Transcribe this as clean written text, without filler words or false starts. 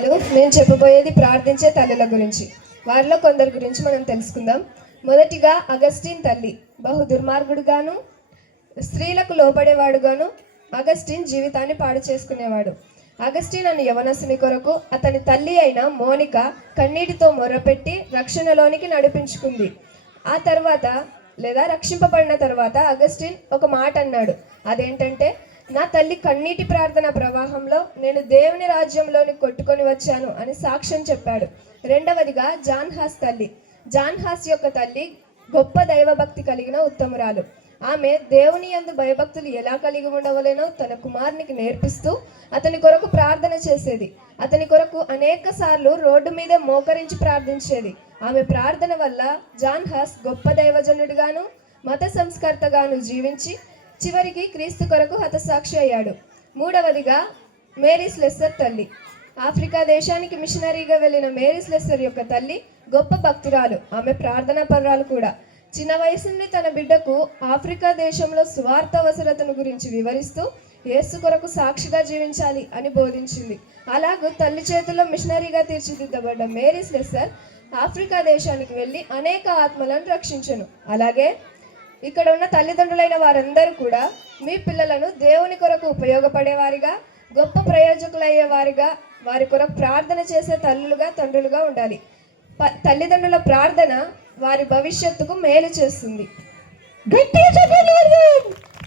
నేను చెప్పబోయేది ప్రార్థించే తల్లుల గురించి. వారిలో కొందరి గురించి మనం తెలుసుకుందాం. మొదటిగా అగస్టిన్ తల్లి. బహు దుర్మార్గుడుగాను, స్త్రీలకు లోపడేవాడుగాను అగస్టిన్ జీవితాన్ని పాడు చేసుకునేవాడు. అగస్టిన్ అనే యవనస్తుని కొరకు అతని తల్లి అయిన మోనిక కన్నీటితో మొర్రపెట్టి రక్షణలోనికి నడిపించుకుంది. ఆ తర్వాత రక్షింపబడిన తర్వాత అగస్టిన్ ఒక మాట అన్నాడు. అదేంటంటే, నా తల్లి కన్నీటి ప్రార్థన ప్రవాహంలో నేను దేవుని రాజ్యంలోని కొట్టుకొని వచ్చాను అని సాక్ష్యం చెప్పాడు. రెండవదిగా జాన్ హాస్ తల్లి. జాన్ హాస్ యొక్క తల్లి గొప్ప దైవభక్తి కలిగిన ఉత్తమురాలు. ఆమె దేవుని యందు భయభక్తులు ఎలా కలిగి ఉండవలేనో తన కుమారునికి నేర్పిస్తూ అతని కొరకు ప్రార్థన చేసేది. అతని కొరకు అనేక సార్లు రోడ్డు మీదే మోకరించి ప్రార్థించేది. ఆమె ప్రార్థన వల్ల జాన్ హాస్ గొప్ప దైవజనుడిగాను మత సంస్కర్తగాను జీవించి చివరికి క్రీస్తు కొరకు హతసాక్షి అయ్యాడు. మూడవదిగా మేరీ స్లెస్సర్ తల్లి. ఆఫ్రికా దేశానికి మిషనరీగా వెళ్ళిన మేరీ స్లెస్సర్ యొక్క తల్లి గొప్ప భక్తురాలు. ఆమె ప్రార్థనా పరురాలు కూడా. చిన్న వయసు నుండి తన బిడ్డకు ఆఫ్రికా దేశంలో స్వార్థ అవసరతను గురించి వివరిస్తూ యేసు కొరకు సాక్షిగా జీవించాలి అని బోధించింది. అలాగూ తల్లి చేతుల్లో మిషనరీగా తీర్చిదిద్దబడ్డ మేరీ స్లెస్సర్ ఆఫ్రికా దేశానికి వెళ్ళి అనేక ఆత్మలను రక్షించెను. అలాగే ఇక్కడ ఉన్న తల్లిదండ్రులైన వారందరూ కూడా మీ పిల్లలను దేవుని కొరకు ఉపయోగపడేవారిగా, గొప్ప ప్రయోజకులయ్యేవారిగా, వారి కొరకు ప్రార్థన చేసే తల్లులుగా, తండ్రులుగా ఉండాలి. తల్లిదండ్రుల ప్రార్థన వారి భవిష్యత్తుకు మేలు చేస్తుంది.